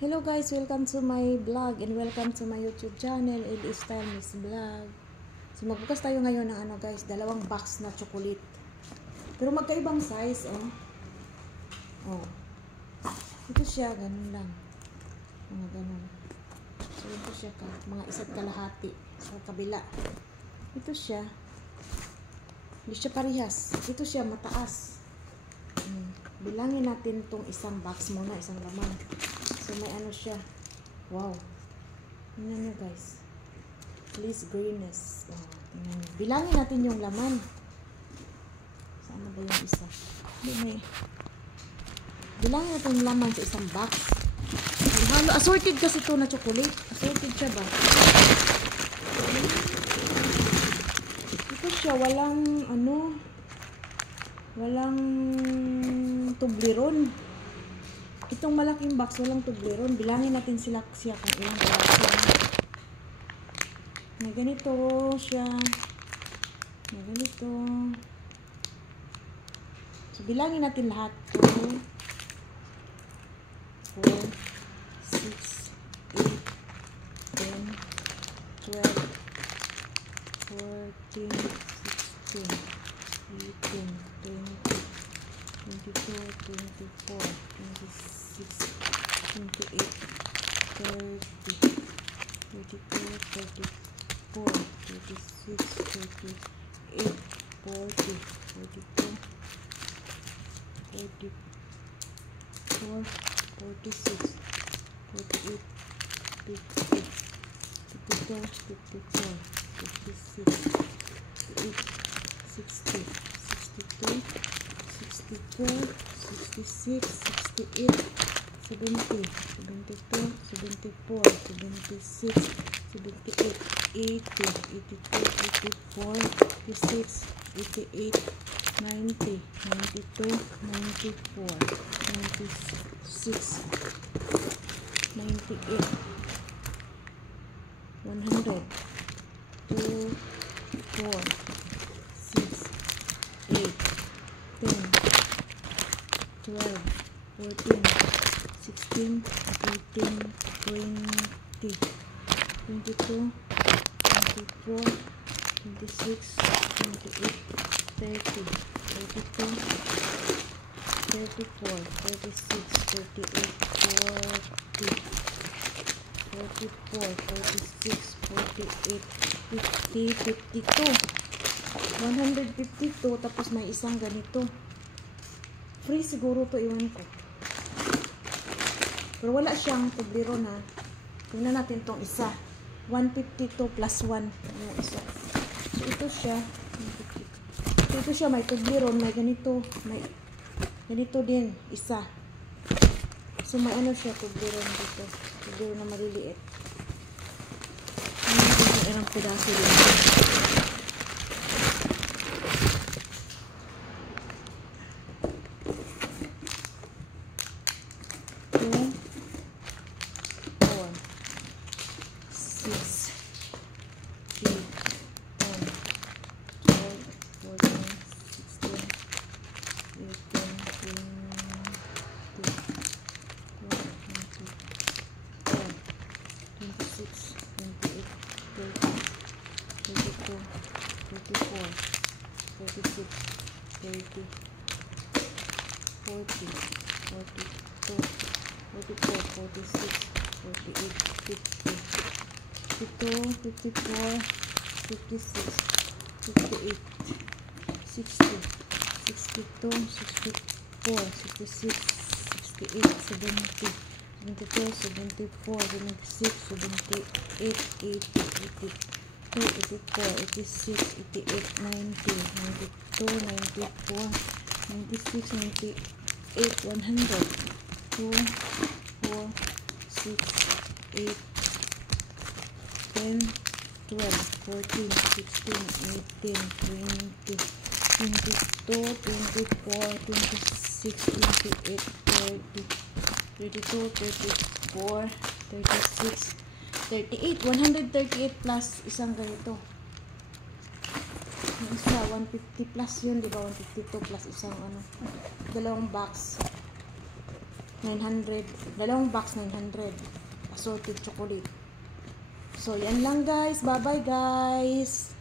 Hello guys, welcome to my vlog and welcome to my YouTube channel, LA Style Miss Vlog. So magbukas tayo ngayon ng guys, dalawang box na chocolate. Pero magkaibang size, oh. Oh. Ito siya, ganun lang. Mga ganun. So ito siya mga isa't kalahati sa kabila. Ito siya. Hindi siya parehas. Ito siya mataas. Bilangin natin tong isang box muna, isang laman. So may siya. Wow. Tingnan nyo guys. Please greenness. Oh, tingnan nyo. Bilangin natin yung laman. Saan ba yung isa? May. Bilangin natin yung laman sa isang box. Halo. Assorted kasi ito na chocolate. Assorted siya ba? Ito siya. Walang walang Toblerone. Itong malaking box, walang Toblerone. Bilangin natin siya kung ilang box yan. May ganito siya. May ganito. So, bilangin natin lahat. 2, 4, 6, 8, 10, 12, 14, 16, 18, 20, 22, 24, 26, 28, 30, 32, 34, 36, 38, 40, 42, 44, 46, 48, 50, 52, 54, 56, 58, 60, 62, 64, 66, 68, 70, 72, 74, 76, 78, 80, 82, 84, 86, 88, 90, 92, 94, 96, 98, 100, 2, 4, 6, 8, 10, 12, 14, 16, 18, 20, 22, 24, 26, 28, 30, 32, 34, 36, 38, 40, 44, 46, 48, 50, 52. 152, tapos may isang ganito. Free siguro to, iwan ko. Pero wala siyang Toblerone ha. Tingnan natin tong isa. 152 plus 1. Yung isa. So ito siya. Ito siya, may Toblerone, may ganito. May ganito din, isa. So may siya, Toblerone dito. Toblerone na maliliit. Ilang pedaso dito. $38, 138 plus isang ganito. Yung isa, 150 plus yun, di ba? 152 plus isang dalawang box. 900. Dalawang box, 900. Assorted chocolate. So, yan lang guys. Bye-bye guys.